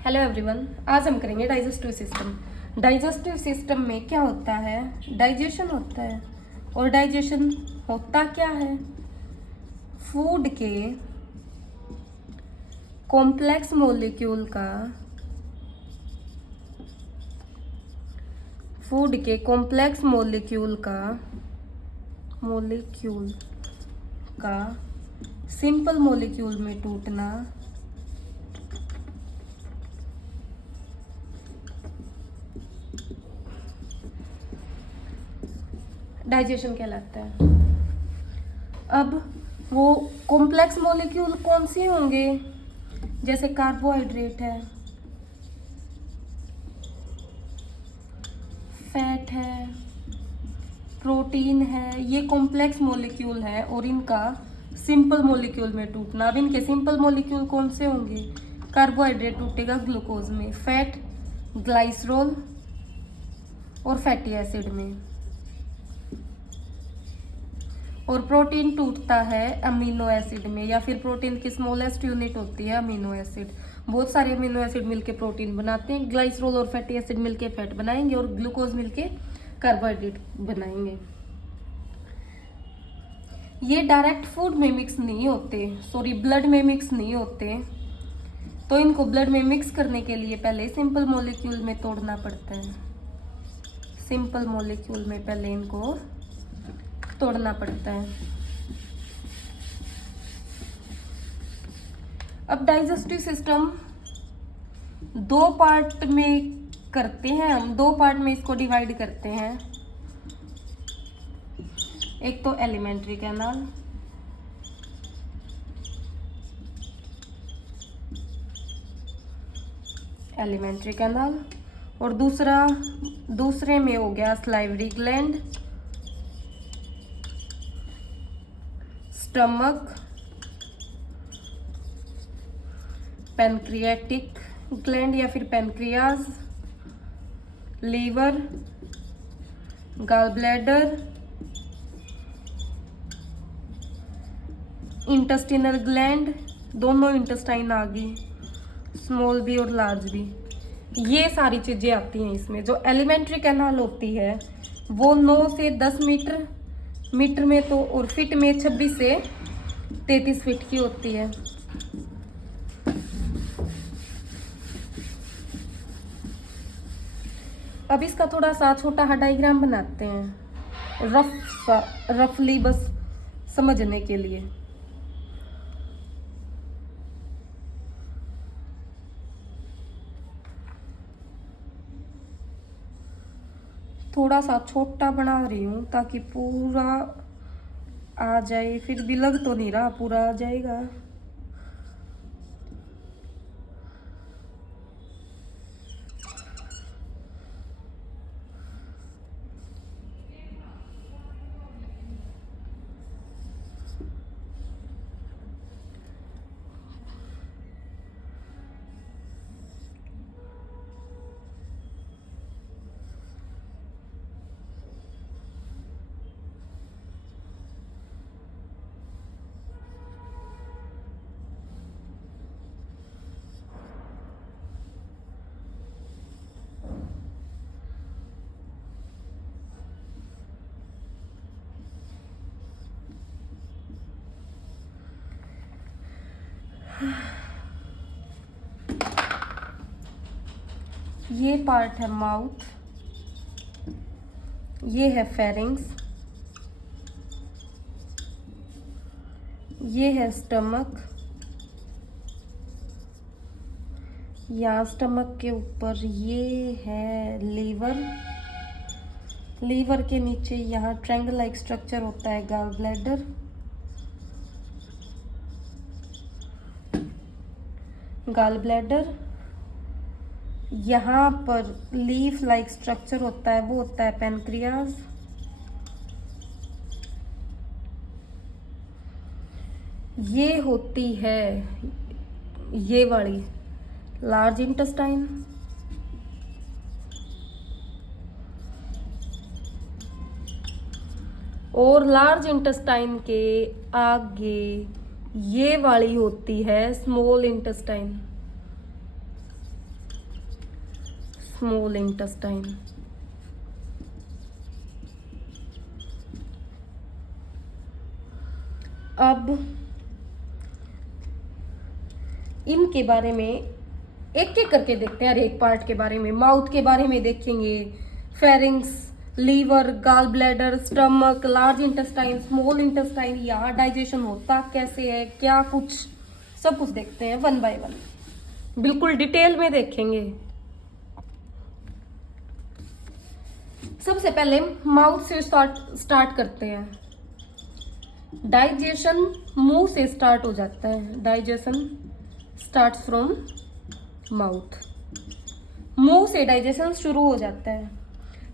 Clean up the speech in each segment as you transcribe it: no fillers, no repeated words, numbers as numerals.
Hello everyone, आज हम करेंगे डाइजेस्टिव सिस्टम। डाइजेस्टिव सिस्टम में क्या होता है? डाइजेशन होता है। और डाइजेशन होता क्या है? फूड के कॉम्प्लेक्स मॉलिक्यूल का सिंपल मॉलिक्यूल में टूटना डाइजेशन कहलाता है। अब वो कॉम्प्लेक्स मॉलिक्यूल कौन से होंगे? जैसे कार्बोहाइड्रेट है, फैट है, प्रोटीन है, ये कॉम्प्लेक्स मॉलिक्यूल है और इनका सिंपल मॉलिक्यूल में टूटना। अब इनके सिंपल मॉलिक्यूल कौन से होंगे? कार्बोहाइड्रेट टूटेगा ग्लूकोज में, फैट ग्लाइसरोल और फैटी एसिड में, और प्रोटीन टूटता है अमीनो एसिड में, या फिर प्रोटीन की स्मॉलेस्ट यूनिट होती है अमीनो एसिड। बहुत सारे अमीनो एसिड मिलके प्रोटीन बनाते हैं, ग्लाइसरोल और फैटी एसिड मिलके फैट बनाएंगे और ग्लूकोज मिलके कार्बोहाइड्रेट बनाएंगे। ये डायरेक्ट फूड में मिक्स नहीं होते, ब्लड में मिक्स नहीं होते, तो इनको ब्लड में मिक्स करने के लिए पहले सिंपल मॉलिक्यूल में तोड़ना पड़ता है। सिंपल मॉलिक्यूल में पहले इनको तोड़ना पड़ता है। अब डाइजेस्टिव सिस्टम दो पार्ट में करते हैं, हम दो पार्ट में इसको डिवाइड करते हैं। एक तो एलिमेंट्री कैनाल और दूसरे में हो गया salivary gland, stomach, pancreatic gland या फिर pancreas, liver, gall bladder, intestinal gland, दोनों इंटेस्टाइन आ गई, स्मॉल बी और लार्ज बी, ये सारी चीजें आती हैं इसमें। जो एलिमेंट्री कैनाल होती है वो 9 से 10 मीटर में तो, और फिट में 26 से 33 फीट की होती है। अब इसका थोड़ा सा छोटा सा डायग्राम बनाते हैं, रफली बस समझने के लिए। थोड़ा सा छोटा बना रही हूँ ताकि पूरा आ जाए, फिर भी लग तो नहीं रहा पूरा आ जाएगा। ये पार्ट है माउथ, ये है फेरिंग्स, ये है स्टमक, यहाँ स्टमक के ऊपर ये है लीवर के नीचे यहाँ ट्रायंगल लाइक स्ट्रक्चर होता है गॉल ब्लैडर, यहाँ पर लीफ लाइक स्ट्रक्चर होता है, वो होता है पैनक्रियाज, ये होती है ये वाली लार्ज इंटेस्टाइन, और लार्ज इंटेस्टाइन के आगे ये वाली होती है स्मॉल इंटेस्टाइन। Small intestine. अब इनके बारे में एक एक करके देखते हैं, हर एक पार्ट के बारे में। माउथ के बारे में देखेंगे, pharynx, liver, gall bladder, stomach, large intestine, small intestine, यहाँ डाइजेशन होता कैसे है, क्या कुछ, सब कुछ देखते हैं वन बाय वन, बिल्कुल डिटेल में देखेंगे। सबसे पहले माउथ से स्टार्ट करते हैं। डाइजेशन मुंह से स्टार्ट हो जाता है। Digestion starts from mouth. मुंह से डाइजेशन शुरू हो जाता है।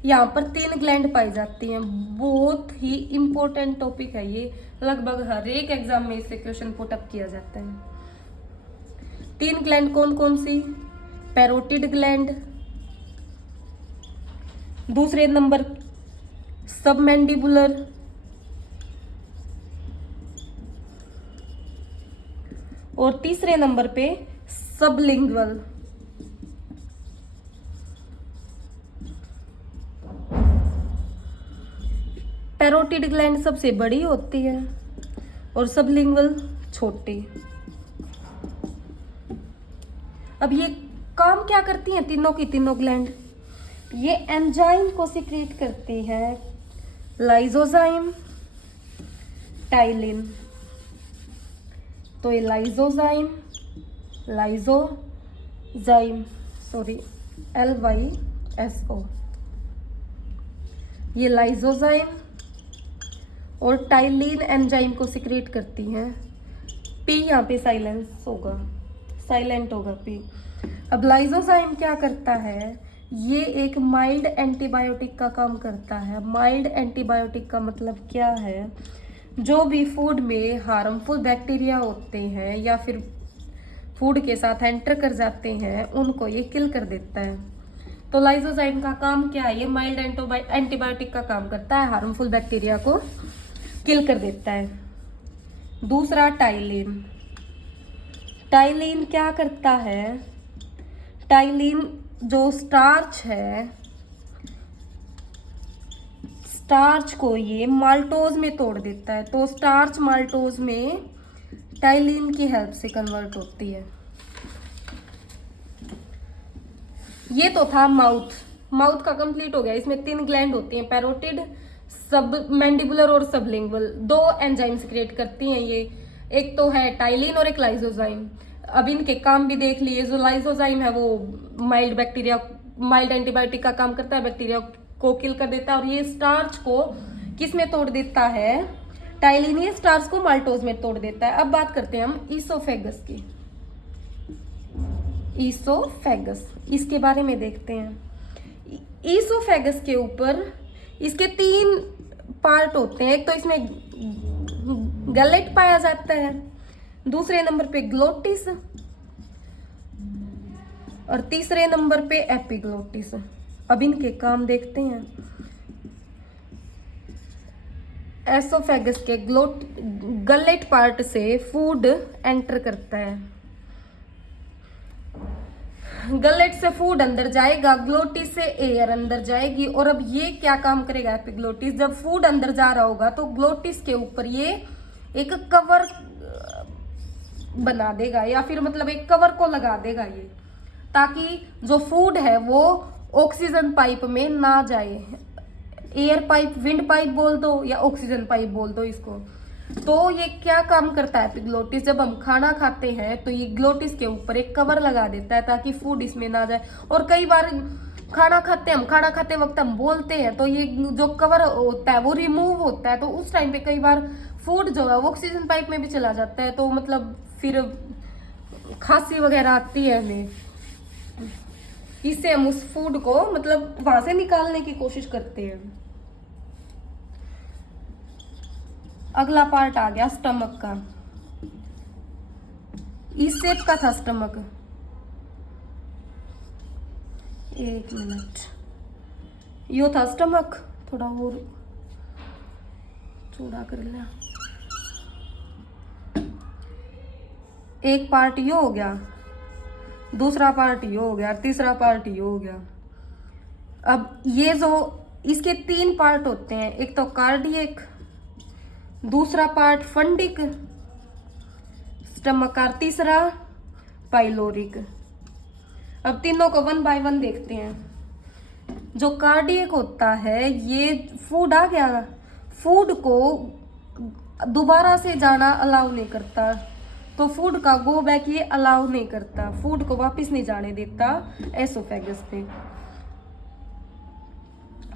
यहाँ पर 3 ग्लैंड पाई जाती हैं। बहुत ही इंपॉर्टेंट टॉपिक है ये, लगभग हर एक एग्जाम में इससे क्वेश्चन पुट अप किया जाता है। 3 ग्लैंड कौन कौन सी? पैरोटिड ग्लैंड, दूसरे नंबर सबमैंडिबुलर, और तीसरे नंबर पे सबलिंगुअल। पैरोटिड ग्लैंड सबसे बड़ी होती है और सबलिंगुअल छोटी। अब ये काम क्या करती हैं तीनों की तीनों ग्लैंड? ये एंजाइम को सीक्रेट करती है, लाइसोजाइम, टाइलिन। तो ये लाइसोजाइम, LYSO, ये लाइसोजाइम और टाइलिन एंजाइम को सीक्रेट करती हैं। पी यहाँ पे साइलेंट होगा पी। अब लाइसोजाइम क्या करता है? ये एक माइल्ड एंटीबायोटिक का काम करता है। माइल्ड एंटीबायोटिक का मतलब क्या है? जो भी फूड में हार्मफुल बैक्टीरिया होते हैं या फिर फूड के साथ एंटर कर जाते हैं, उनको ये किल कर देता है। तो लाइसोजाइम का काम क्या है? ये माइल्ड एंटीबायोटिक का काम करता है, हार्मफुल बैक्टीरिया को किल कर देता है। दूसरा टाइलिन। टाइलिन क्या करता है? टाइलिन जो स्टार्च है, स्टार्च को ये माल्टोज में तोड़ देता है। तो स्टार्च माल्टोज में टाइलिन की हेल्प से कन्वर्ट होती है। ये तो था माउथ का कंप्लीट हो गया। इसमें 3 ग्लैंड होती हैं, पैरोटिड, सबमैंडिबुलर और सबलिंगुअल। 2 एंजाइम सीक्रेट करती हैं ये, एक तो है टाइलिन और एक लाइसोजाइम। अब इनके काम भी देख लिए। जो लाइसोजाइम है वो माइल्ड एंटीबायोटिक का काम करता है, बैक्टीरिया को किल कर देता है। और ये स्टार्च को किस में तोड़ देता है? टाइलिन ये स्टार्च को माल्टोज में तोड़ देता है। अब बात करते हैं हम ईसोफेगस की। ईसोफेगस, इसके बारे में देखते हैं। ईसोफेगस के ऊपर इसके 3 पार्ट होते हैं। एक तो इसमें गलेट पाया जाता है, दूसरे नंबर पे ग्लोटिस और तीसरे नंबर पे एपिग्लोटिस। अब इनके काम देखते हैं। एसोफेगस के गलेट पार्ट से फूड एंटर करता है। गलेट से फूड अंदर जाएगा, ग्लोटिस से एयर अंदर जाएगी। और अब ये क्या काम करेगा एपिग्लोटिस? जब फूड अंदर जा रहा होगा तो ग्लोटिस के ऊपर ये एक कवर बना देगा, या फिर मतलब एक कवर को लगा देगा ये, ताकि जो फूड है वो ऑक्सीजन पाइप में ना जाए। एयर पाइप, विंड पाइप बोल दो या ऑक्सीजन पाइप बोल दो इसको। तो ये क्या काम करता है एपिग्लोटिस? जब हम खाना खाते हैं तो ये ग्लोटिस के ऊपर एक कवर लगा देता है ताकि फूड इसमें ना जाए। और कई बार खाना खाते वक्त हम बोलते हैं तो ये जो कवर होता है वो रिमूव होता है, तो उस टाइम पे कई बार फूड जो है वो ऑक्सीजन पाइप में भी चला जाता है। तो मतलब फिर खांसी वगैरह आती है हमें। इससे हम उस फूड को मतलब वहां से निकालने की कोशिश करते हैं। अगला पार्ट आ गया स्टमक का। इस शेप का था स्टमक। एक मिनट, यो था स्टमक, थोड़ा और चौड़ा कर लिया। एक पार्ट यो हो गया, दूसरा पार्ट यो हो गया, तीसरा पार्ट यो हो गया। अब ये जो इसके 3 पार्ट होते हैं, एक तो कार्डियक, दूसरा पार्ट फंडिक, स्टमकार, तीसरा पाइलोरिक। अब तीनों को 1 बाय 1 देखते हैं। जो कार्डियक होता है, ये फूड आ गया, फूड को दोबारा से जाना अलाउ नहीं करता, तो फूड का गो बैक ये अलाउ नहीं करता, फूड को वापस नहीं जाने देता एसोफेगस पे।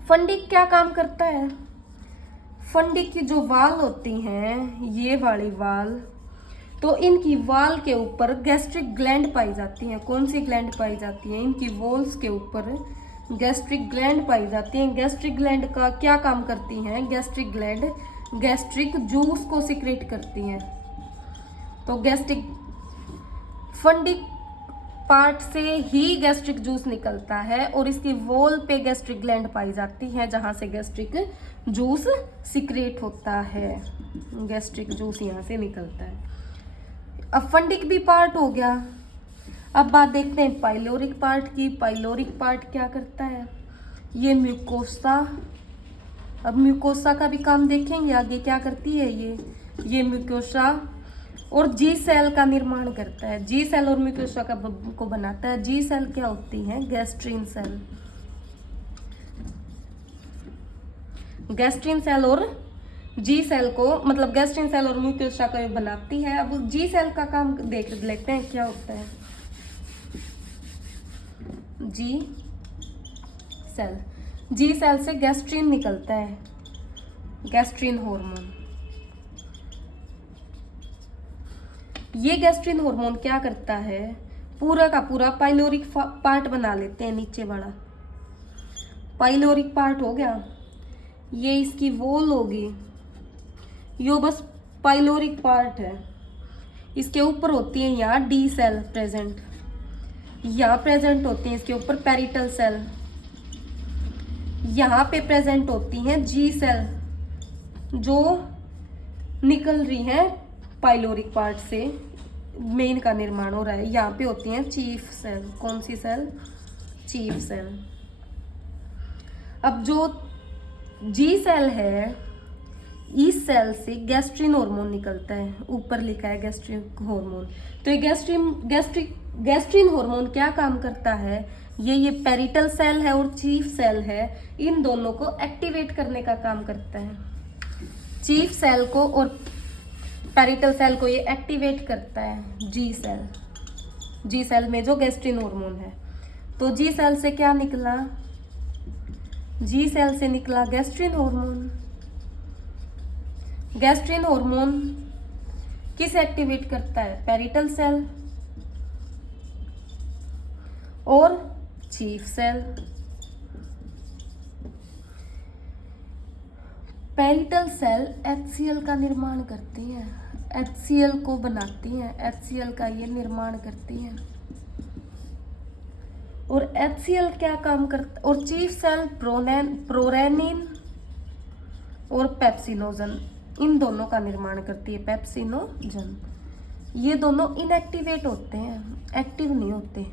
फंडिक क्या काम करता है? फंडिक की जो वाल होती हैं, ये वाली वाल, तो इनकी वाल के ऊपर गैस्ट्रिक ग्लैंड पाई जाती हैं। कौन सी ग्लैंड पाई जाती हैं? इनकी वॉल्स के ऊपर गैस्ट्रिक ग्लैंड पाई जाती हैं। गैस्ट्रिक ग्लैंड का क्या काम करती हैं? गैस्ट्रिक ग्लैंड गैस्ट्रिक जूस को सिक्रेट करती हैं। तो गैस्ट्रिक फंडिक पार्ट से ही गैस्ट्रिक जूस निकलता है और इसकी वॉल पे गैस्ट्रिक ग्लैंड पाई जाती है, जहां से गैस्ट्रिक जूस सिक्रेट होता है। गैस्ट्रिक जूस यहाँ से निकलता है। अब फंडिक भी पार्ट हो गया। अब बात देखते हैं पाइलोरिक पार्ट की। पाइलोरिक पार्ट क्या करता है? ये म्यूकोसा। अब म्यूकोसा का भी काम देखेंगे आगे, क्या करती है ये म्यूकोसा और जी सेल का निर्माण करता है। जी सेल और म्यूकोसा का को बनाता है। जी सेल क्या होती है? Gastrin cell. गैस्ट्रिन सेल और जी सेल को, मतलब गैस्ट्रिन सेल और म्यूकोसा को बनाती है। अब जी सेल का काम देख लेते हैं क्या होता है। जी सेल से गैस्ट्रिन निकलता है, गैस्ट्रिन हार्मोन। ये गैस्ट्रिन हार्मोन क्या करता है? पूरा का पूरा पाइलोरिक पार्ट बना लेते हैं। नीचे वाला पाइलोरिक पार्ट हो गया, ये इसकी वॉल होगी, यो बस पाइलोरिक पार्ट है। इसके ऊपर होती है यहाँ डी सेल प्रेजेंट, यहाँ प्रेजेंट होती है इसके ऊपर पैरिटल सेल, यहाँ पे प्रेजेंट होती हैं जी सेल जो निकल रही हैं पाइलोरिक पार्ट से, मेन का निर्माण हो रहा है। यहाँ पे होती हैं चीफ सेल। कौन सी सेल? Chief cell. अब जो जी सेल है, इस सेल से गैस्ट्रिन हार्मोन निकलता है। ऊपर लिखा है गैस्ट्रिन हार्मोन। तो ये गैस्ट्रिन हार्मोन क्या काम करता है? ये पेरिटल सेल है और चीफ सेल है, इन दोनों को एक्टिवेट करने का काम करता है। चीफ सेल को और पेरिटल सेल को ये एक्टिवेट करता है जी सेल में जो गैस्ट्रिन हार्मोन है। तो जी सेल से क्या निकला? जी सेल से निकला गैस्ट्रिन हार्मोन। गैस्ट्रिन हार्मोन किस एक्टिवेट करता है? पेरिटल सेल और chief cell. Parietal cell HCl का निर्माण करती हैं, HCl को बनाती हैं, HCl का ये निर्माण करती हैं। और HCl क्या काम करता? और चीफ सेल प्रोरेनिन और पेप्सिनोजन, इन दोनों का निर्माण करती है। पेप्सिनोजन, ये दोनों इनएक्टिवेट होते हैं, एक्टिव नहीं होते,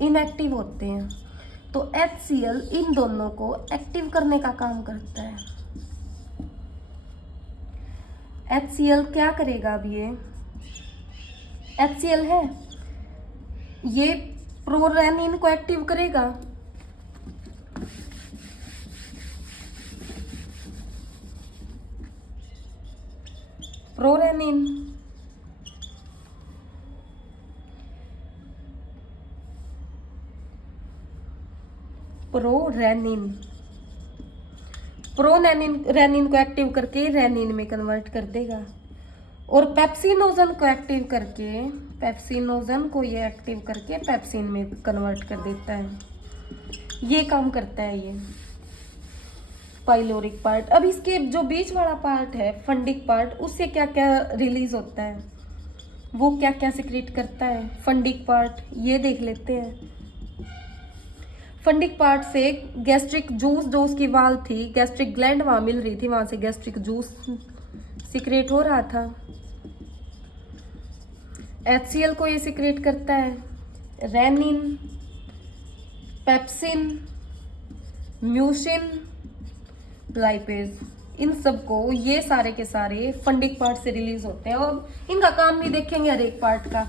इनएक्टिव होते हैं। तो HCl इन दोनों को एक्टिव करने का काम करता है। HCl क्या करेगा? अब ये HCl है, ये प्रोरेनिन को एक्टिव करेगा, प्रोरेनिन रेनिन को एक्टिव करके रेनिन में कन्वर्ट कर देगा। और पेप्सिनोजन को एक्टिव करके, पेप्सिनोजन को ये एक्टिव करके पेप्सिन में कन्वर्ट कर देता है। ये काम करता है ये पाइलोरिक पार्ट। अब इसके जो बीच वाला पार्ट है फंडिक पार्ट, उससे क्या क्या रिलीज होता है, वो क्या क्या सिक्रेट करता है फंडिक पार्ट, ये देख लेते हैं। फंडिक पार्ट से गैस्ट्रिक जूस, जो उसकी वाल थी, गैस्ट्रिक ग्लैंड वहां मिल रही थी, वहां से गैस्ट्रिक जूस सिक्रेट हो रहा था। HCl को ये सिक्रेट करता है, रेनिन, पेप्सिन, म्यूसिन, लाइपेज, इन सबको ये सारे के सारे फंडिक पार्ट से रिलीज होते हैं। और इनका काम भी देखेंगे हर एक पार्ट का,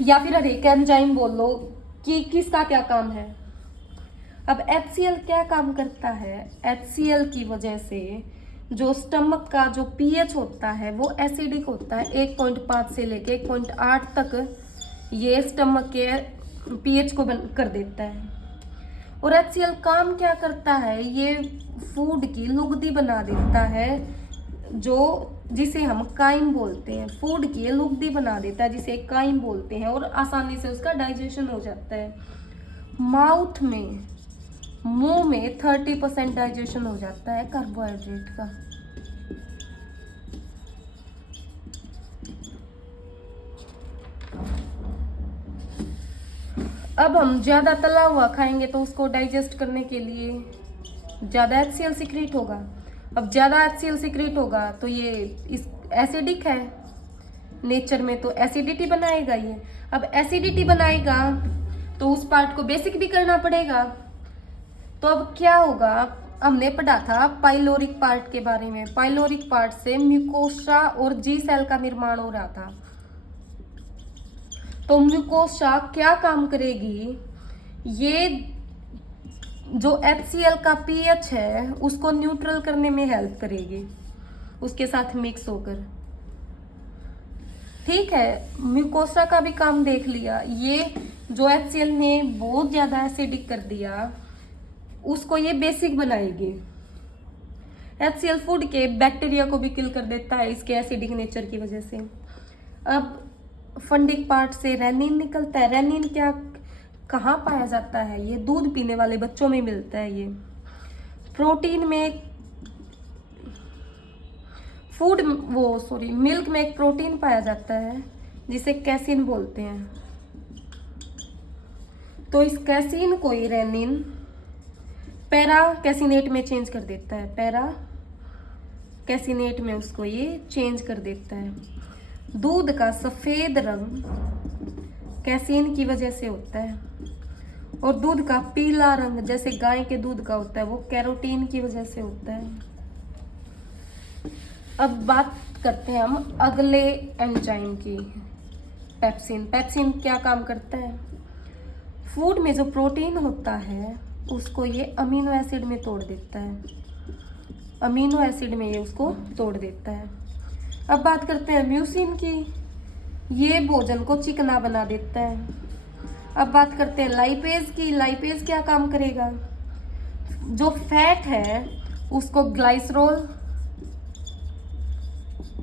या फिर हर एक एंजाइम बोल लो कि किसका क्या काम है। अब HCl क्या काम करता है? HCl की वजह से जो स्टमक का जो pH होता है वो एसिडिक होता है। 1.5 से लेके 1.8 तक ये स्टमक के pH को कर देता है। और HCl काम क्या करता है? ये फूड की लुगदी बना देता है, जो जिसे हम काइम बोलते हैं। फूड की लुगदी बना देता है जिसे काइम बोलते हैं, और आसानी से उसका डाइजेशन हो जाता है। माउथ में, मुंह में 30% डाइजेशन हो जाता है कार्बोहाइड्रेट का। अब हम ज्यादा तला हुआ खाएंगे तो उसको डाइजेस्ट करने के लिए ज्यादा HCl सिक्रीट होगा। अब ज्यादा HCl सिक्रीट होगा तो ये इस एसिडिक है नेचर में, तो एसिडिटी बनाएगा ये। अब एसिडिटी बनाएगा तो उस पार्ट को बेसिक भी करना पड़ेगा। तो अब क्या होगा? हमने पढ़ा था पाइलोरिक पार्ट के बारे में। पाइलोरिक पार्ट से म्यूकोसा और जी सेल का निर्माण हो रहा था। तो म्यूकोसा क्या काम करेगी? ये जो HCl का pH है उसको न्यूट्रल करने में हेल्प करेगी, उसके साथ मिक्स होकर। ठीक है, म्यूकोसा का भी काम देख लिया। ये जो HCl ने बहुत ज्यादा एसिडिक कर दिया, उसको ये बेसिक बनाएगी। HCl फूड के बैक्टीरिया को भी किल कर देता है इसके एसिडिक नेचर की वजह से। अब फंडिक पार्ट से रेनिन निकलता है। रेनिन क्या कहाँ पाया जाता है? ये दूध पीने वाले बच्चों में मिलता है। ये प्रोटीन में मिल्क में एक प्रोटीन पाया जाता है जिसे कैसीन बोलते हैं। तो इस कैसीन को ही रेनिन पैरा कैसिनेट में चेंज कर देता है। पैरा कैसिनेट में उसको ये चेंज कर देता है। दूध का सफेद रंग कैसीन की वजह से होता है, और दूध का पीला रंग जैसे गाय के दूध का होता है वो कैरोटीन की वजह से होता है। अब बात करते हैं हम अगले एंजाइम की, पेप्सिन। पेप्सिन क्या काम करता है? फूड में जो प्रोटीन होता है उसको ये अमीनो एसिड में तोड़ देता है। अमीनो एसिड में ये उसको तोड़ देता है। अब बात करते हैं म्यूसिन की। ये भोजन को चिकना बना देता है। अब बात करते हैं लाइपेज की। लाइपेज क्या काम करेगा? जो फैट है उसको ग्लाइसरोल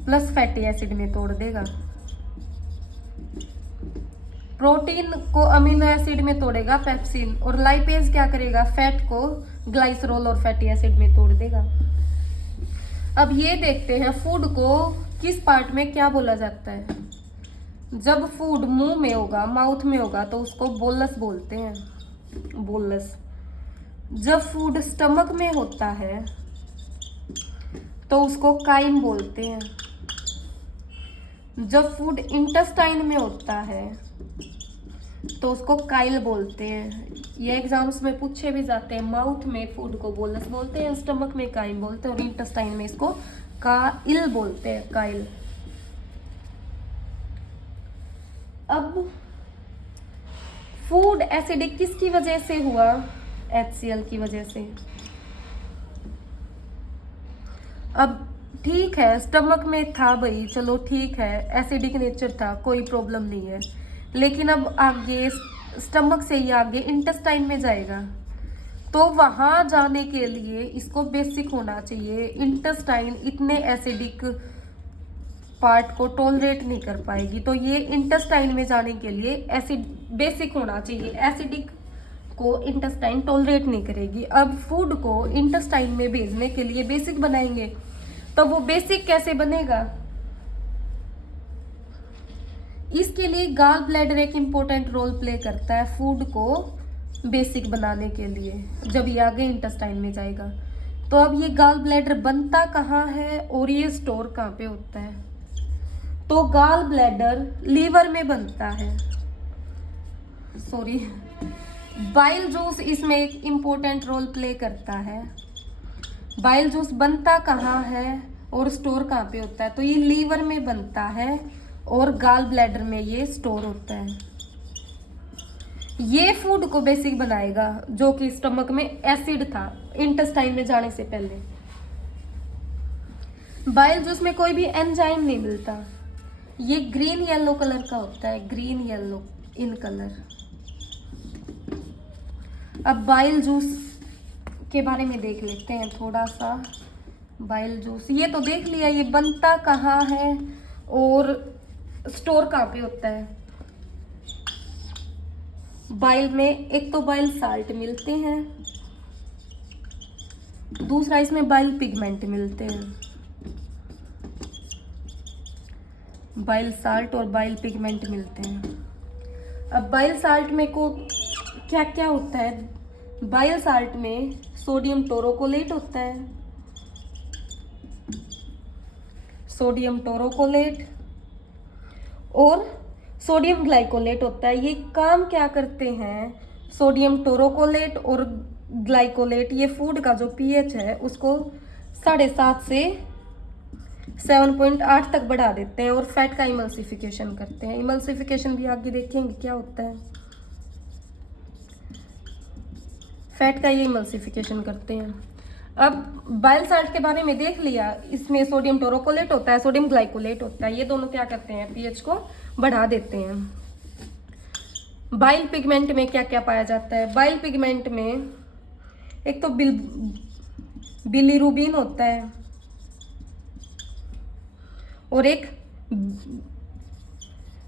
प्लस फैटी एसिड में तोड़ देगा। प्रोटीन को अमीनो एसिड में तोड़ेगा पेप्सिन, और लाइपेज क्या करेगा? फैट को ग्लाइसरोल और फैटी एसिड में तोड़ देगा। अब ये देखते हैं फूड को किस पार्ट में क्या बोला जाता है। जब फूड मुंह में होगा, माउथ में होगा, तो उसको बोलस बोलते हैं, बोलस। जब फूड स्टमक में होता है तो उसको काइम बोलते हैं। जब फूड इंटेस्टाइन में होता है तो उसको काइल बोलते हैं। ये एग्जाम्स में पूछे भी जाते हैं। माउथ में फूड को बोलस बोलते हैं, स्टमक में काइम बोलते हैं, और इंटेस्टाइन में इसको काइल बोलते हैं, काइल। अब फूड एसिडिक किसकी वजह से हुआ? HCl की वजह से। अब ठीक है, स्टमक में था भाई, चलो ठीक है, एसिडिक नेचर था, कोई प्रॉब्लम नहीं है। लेकिन अब आगे स्टमक से ही आगे इंटेस्टाइन में जाएगा, तो वहां जाने के लिए इसको बेसिक होना चाहिए। इंटेस्टाइन इतने एसिडिक पार्ट को टॉलरेट नहीं कर पाएगी, तो ये इंटेस्टाइन में जाने के लिए एसिड बेसिक होना चाहिए। एसिडिक को इंटेस्टाइन टॉलरेट नहीं करेगी। अब फूड को इंटेस्टाइन में भेजने के लिए बेसिक बनाएंगे, तो वो बेसिक कैसे बनेगा? इसके लिए गाल ब्लैडर एक इम्पोर्टेंट रोल प्ले करता है फूड को बेसिक बनाने के लिए, जब ये आगे इंटेस्टाइन में जाएगा। तो अब ये गाल ब्लैडर बनता कहाँ है और ये स्टोर कहाँ पे होता है? तो गाल ब्लैडर लीवर में बनता है, बाइल जूस इसमें एक इम्पोर्टेंट रोल प्ले करता है। बाइल जूस बनता कहाँ है और स्टोर कहाँ पे होता है? तो ये लीवर में बनता है और गाल ब्लैडर में ये स्टोर होता है। ये फूड को बेसिक बनाएगा, जो कि स्टमक में एसिड था इंटेस्टाइन में जाने से पहले। बाइल जूस में कोई भी एंजाइम नहीं मिलता। ये ग्रीन येलो कलर का होता है, ग्रीन येलो इन कलर। अब बाइल जूस के बारे में देख लेते हैं थोड़ा सा। बाइल जूस ये तो देख लिया, ये बनता कहाँ है और स्टोर कहाँ पे होता है। बाइल में एक तो बाइल साल्ट मिलते हैं, दूसरा इसमें बाइल पिगमेंट मिलते हैं। बाइल साल्ट और बाइल पिगमेंट मिलते हैं। अब बाइल साल्ट में को क्या क्या होता है? बाइल साल्ट में सोडियम टोरोकोलेट होता है, सोडियम टोरोकोलेट और सोडियम ग्लाइकोलेट होता है। ये काम क्या करते हैं? सोडियम टोरोकोलेट और ग्लाइकोलेट ये फूड का जो पीएच है उसको 7.5 से 7.8 तक बढ़ा देते हैं और फैट का इमल्सिफिकेशन करते हैं। इमल्सिफिकेशन भी आगे देखेंगे क्या होता है। फैट का ये इमल्सिफिकेशन करते हैं। अब बाइल साल्ट के बारे में देख लिया, इसमें सोडियम टोरोकोलेट होता है, सोडियम ग्लाइकोलेट होता है। ये दोनों क्या करते हैं? पीएच को बढ़ा देते हैं। बाइल पिगमेंट में क्या क्या पाया जाता है? बाइल पिगमेंट में एक तो बिलीरुबिन होता है और एक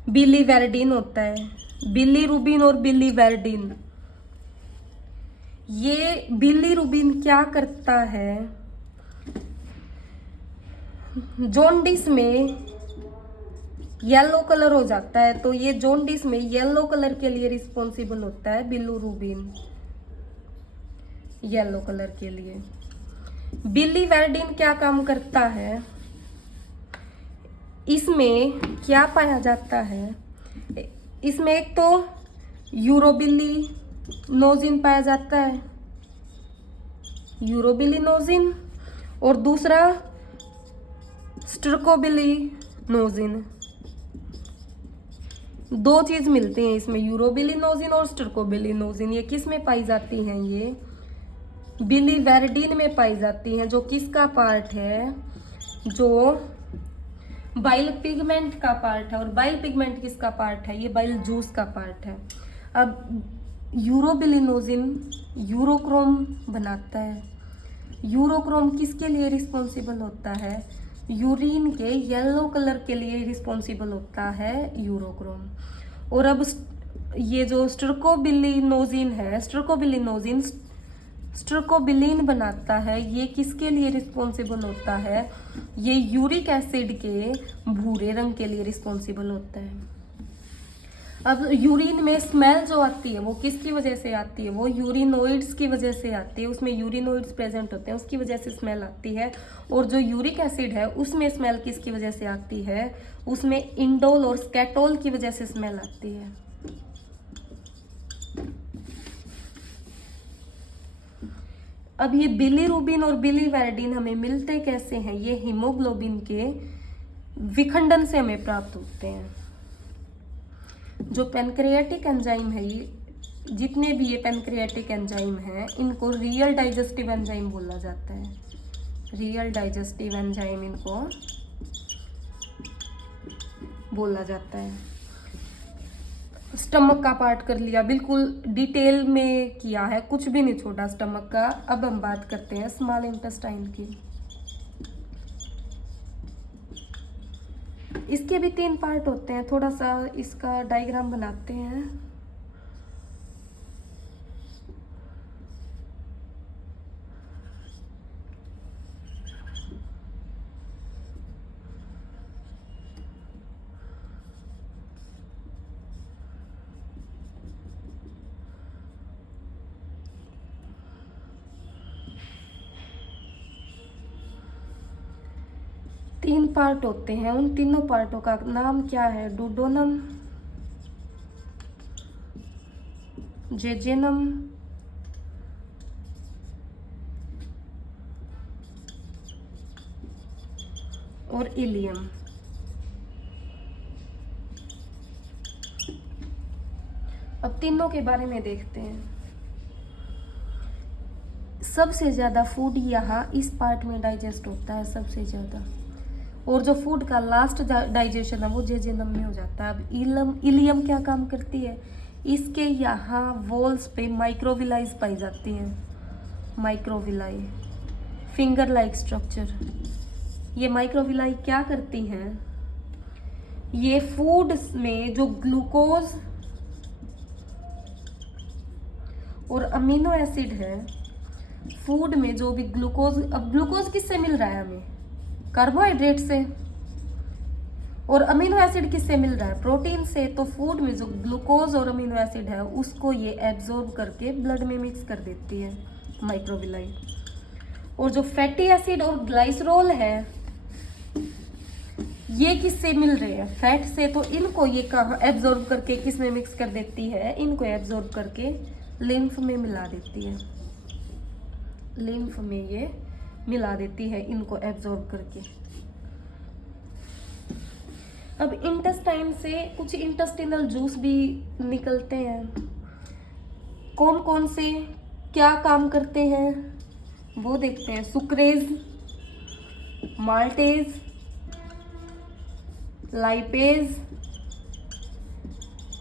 बिलीवेरडिन होता है। बिलीरुबिन और बिलीवेरडिन, ये बिलीरुबिन क्या करता है? जॉन्डिस में येलो कलर हो जाता है, तो ये जॉन्डिस में येलो कलर के लिए रिस्पॉन्सिबल होता है बिलीरुबिन, येलो कलर के लिए। बिलीवेरडिन क्या काम करता है? इसमें क्या पाया जाता है? इसमें एक तो यूरोबिलिनोजिन पाया जाता है, यूरोबिलिनोजिन, और दूसरा स्टर्कोबिलिनोजिन। दो चीज मिलती हैं इसमें, यूरोबिलिनोजिन और स्टर्कोबिलिनोजिन। ये किस में पाई जाती हैं? ये बिलीवेरडिन में पाई जाती हैं, जो किसका पार्ट है? जो बाइल पिगमेंट का पार्ट है। और बाइल पिगमेंट किसका पार्ट है? ये बाइल जूस का पार्ट है। अब यूरोबिलिनोजिन यूरोक्रोम बनाता है। यूरोक्रोम किसके लिए रिस्पॉन्सिबल होता है? यूरिन के येलो कलर के लिए रिस्पॉन्सिबल होता है यूरोक्रोम। और अब ये जो स्टर्कोबिलिनोजिन है, स्टर्कोबिलिन बनाता है। ये किसके लिए रिस्पॉन्सिबल होता है? ये यूरिक एसिड के भूरे रंग के लिए रिस्पॉन्सिबल होता है। अब यूरिन में स्मेल जो आती है वो किसकी वजह से आती है? वो यूरिनोइड्स की वजह से आती है। उसमें यूरिनोइड्स प्रेजेंट होते हैं, उसकी वजह से स्मेल आती है। और जो यूरिक एसिड है उसमें स्मेल किसकी वजह से आती है? उसमें इंडोल और स्केटोल की वजह से स्मेल आती है। अब ये बिलीरुबिन और बिलीवेरडिन हमें मिलते कैसे हैं? ये हीमोग्लोबिन के विखंडन से हमें प्राप्त होते हैं। जो पैनक्रियाटिक एंजाइम है, ये जितने भी ये पैनक्रियाटिक एंजाइम हैं इनको रियल डाइजेस्टिव एंजाइम बोला जाता है। रियल डाइजेस्टिव एंजाइम इनको बोला जाता है। स्टमक का पार्ट कर लिया, बिल्कुल डिटेल में किया है, कुछ भी नहीं छोड़ा स्टमक का। अब हम बात करते हैं स्मॉल इंटेस्टाइन की। इसके भी 3 पार्ट होते हैं। थोड़ा सा इसका डायग्राम बनाते हैं। तीन पार्ट होते हैं, उन तीनों पार्टों का नाम क्या है? डुओडेनम, जेजेनम, और इलियम। अब तीनों के बारे में देखते हैं। सबसे ज़्यादा फूड यहाँ इस पार्ट में डाइजेस्ट होता है, सबसे ज़्यादा, और जो फूड का लास्ट डाइजेशन है वो जेजेनम में हो जाता है। अब इलियम क्या काम करती है, इसके यहाँ वॉल्स पे माइक्रोविलाइज पाई जाती हैं, माइक्रोविलाई, फिंगर लाइक स्ट्रक्चर। ये माइक्रोविलाई क्या करती हैं, ये फूड में जो ग्लूकोज और अमीनो एसिड है, फूड में जो भी ग्लूकोज, अब ग्लूकोज किससे मिल रहा है हमें, कार्बोहाइड्रेट से, और अमीनो एसिड किससे मिल रहा है, प्रोटीन से। तो फूड में जो ग्लूकोज और अमीनो एसिड है उसको ये एब्जॉर्ब करके ब्लड में मिक्स कर देती है माइक्रोविलाई। और जो फैटी एसिड और ग्लाइसरोल है ये किससे मिल रहे हैं, फैट से। तो इनको ये कहाँ एब्जॉर्ब करके किस में मिक्स कर देती है, इनको एब्जॉर्ब करके लिम्फ में मिला देती है, लिम्फ में ये मिला देती है इनको एब्जॉर्ब करके। अब इंटेस्टाइन से कुछ इंटेस्टिनल जूस भी निकलते हैं, कौन कौन से क्या काम करते हैं वो देखते हैं। सुक्रेज, माल्टेज, लाइपेज,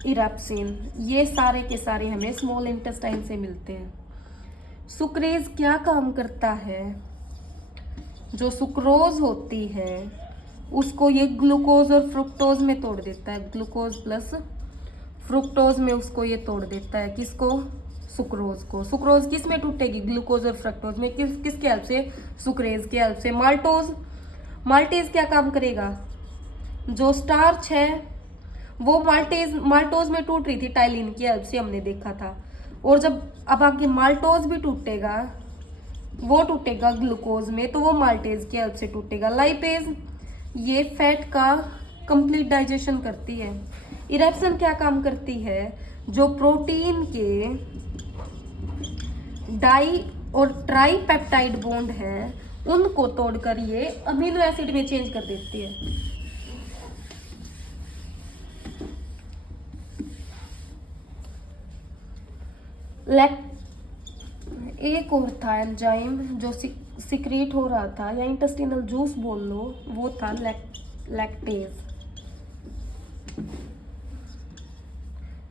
इरेप्सिन, ये सारे के सारे हमें स्मॉल इंटेस्टाइन से मिलते हैं। सुक्रेज क्या काम करता है, जो सुक्रोज होती है उसको ये ग्लूकोज और फ्रुक्टोज में तोड़ देता है, ग्लूकोज प्लस फ्रुक्टोज में उसको ये तोड़ देता है, किसको, सुक्रोज को। सुक्रोज किस में टूटेगी, ग्लूकोज और फ्रुक्टोज में, किसके हेल्प से, सुक्रेज के हेल्प से। माल्टोज, माल्टेज क्या काम करेगा, जो स्टार्च है वो माल्टोज में टूट रही थी टाइलिन की हेल्प से, हमने देखा था। और जब अब आगे माल्टोज भी टूटेगा, वो टूटेगा ग्लूकोज में, तो वो माल्टेज की हेल्प से टूटेगा। लाइपेज ये फैट का कंप्लीट डाइजेशन करती है। इरेप्सन क्या काम करती है, जो प्रोटीन के डाई और ट्राई पेप्टाइड बॉन्ड है उनको तोड़कर ये अमीनो एसिड में चेंज कर देती है। एक और था एंजाइम जो सिक्रीट हो रहा था, या इंटेस्टिनल जूस बोल लो, वो था लैक्टेज।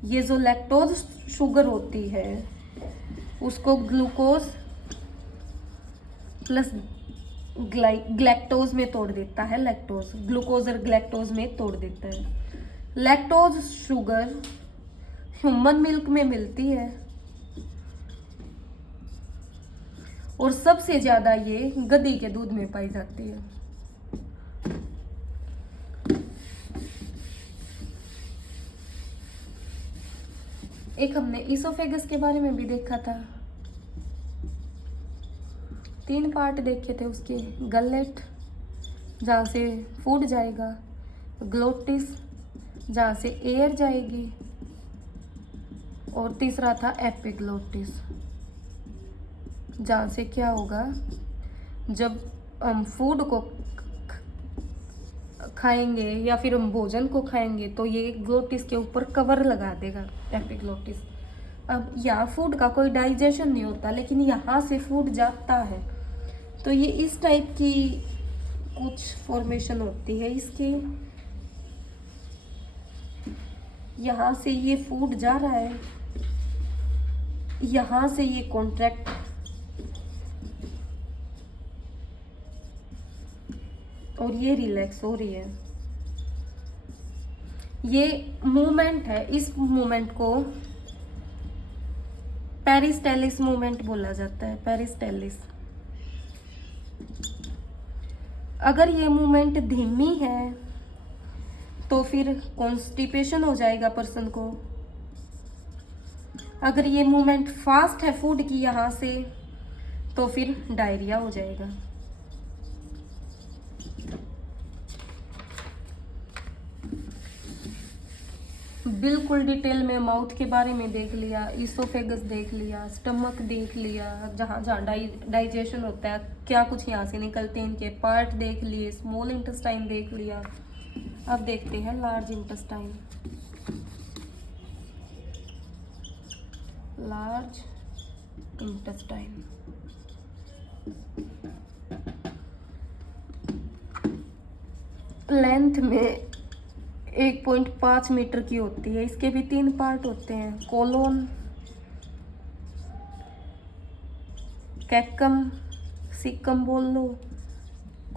ये जो लैक्टोज शुगर होती है उसको ग्लूकोज प्लस ग्लैक्टोज में तोड़ देता है, लैक्टोज ग्लूकोज और ग्लैक्टोज में तोड़ देता है। लैक्टोज शुगर ह्यूमन मिल्क में मिलती है और सबसे ज्यादा ये गधी के दूध में पाई जाती है। एक हमने इसोफेगस के बारे में भी देखा था, 3 पार्ट देखे थे उसके, गलेट जहाँ से फूड जाएगा, ग्लोटिस जहाँ से एयर जाएगी, और तीसरा था एपिग्लोटिस जहाँ से क्या होगा, जब हम फूड को खाएंगे या फिर हम भोजन को खाएंगे तो ये ग्लोटिस के ऊपर कवर लगा देगा, एपिग्लोटिस। अब यहाँ फूड का कोई डाइजेशन नहीं होता, लेकिन यहाँ से फूड जाता है, तो ये इस टाइप की कुछ फॉर्मेशन होती है इसकी। यहाँ से ये फूड जा रहा है, यहाँ से ये कॉन्ट्रैक्ट, और ये रिलैक्स हो रही है। ये मूवमेंट है, इस मूवमेंट को पेरिस्टेलिस मूवमेंट बोला जाता है, पेरिस्टेलिस। अगर ये मूवमेंट धीमी है तो फिर कॉन्स्टिपेशन हो जाएगा पर्सन को। अगर ये मूवमेंट फास्ट है फूड की यहाँ से, तो फिर डायरिया हो जाएगा। बिल्कुल डिटेल में माउथ के बारे में देख लिया, इसोफेगस देख लिया, स्टमक देख लिया, जहाँ जहाँ डाइजेशन होता है, क्या कुछ यहाँ से निकलते हैं, इनके पार्ट देख लिए, स्मॉल इंटेस्टाइन देख लिया। अब देखते हैं large intestine. Large intestine length में 1.5 मीटर की होती है। इसके भी 3 पार्ट होते हैं, कोलोन, कैकम, सिकम बोल लो,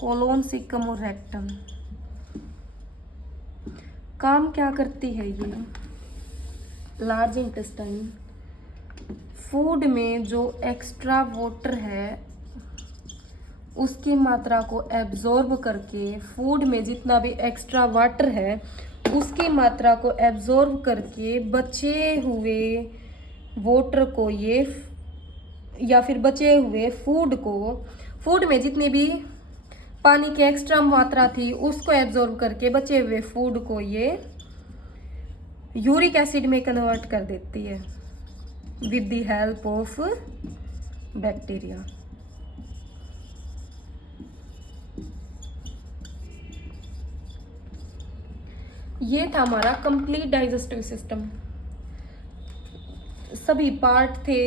कोलोन, सिकम और रेक्टम। काम क्या करती है ये लार्ज इंटेस्टाइन? फूड में जो एक्स्ट्रा वाटर है उसकी मात्रा को एब्जॉर्ब करके, फूड में जितना भी एक्स्ट्रा वाटर है उसकी मात्रा को एब्जॉर्ब करके बचे हुए वाटर को ये, या फिर बचे हुए फूड को, फूड में जितनी भी पानी की एक्स्ट्रा मात्रा थी उसको एब्जॉर्ब करके बचे हुए फूड को ये यूरिक एसिड में कन्वर्ट कर देती है with the help of bacteria. ये था हमारा कंप्लीट डाइजेस्टिव सिस्टम। सभी पार्ट थे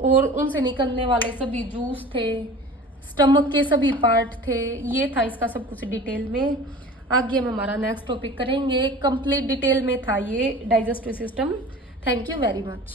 और उनसे निकलने वाले सभी जूस थे, स्टमक के सभी पार्ट थे। ये था इसका सब कुछ डिटेल में। आगे हम हमारा नेक्स्ट टॉपिक करेंगे। कंप्लीट डिटेल में था ये digestive system. Thank you very much.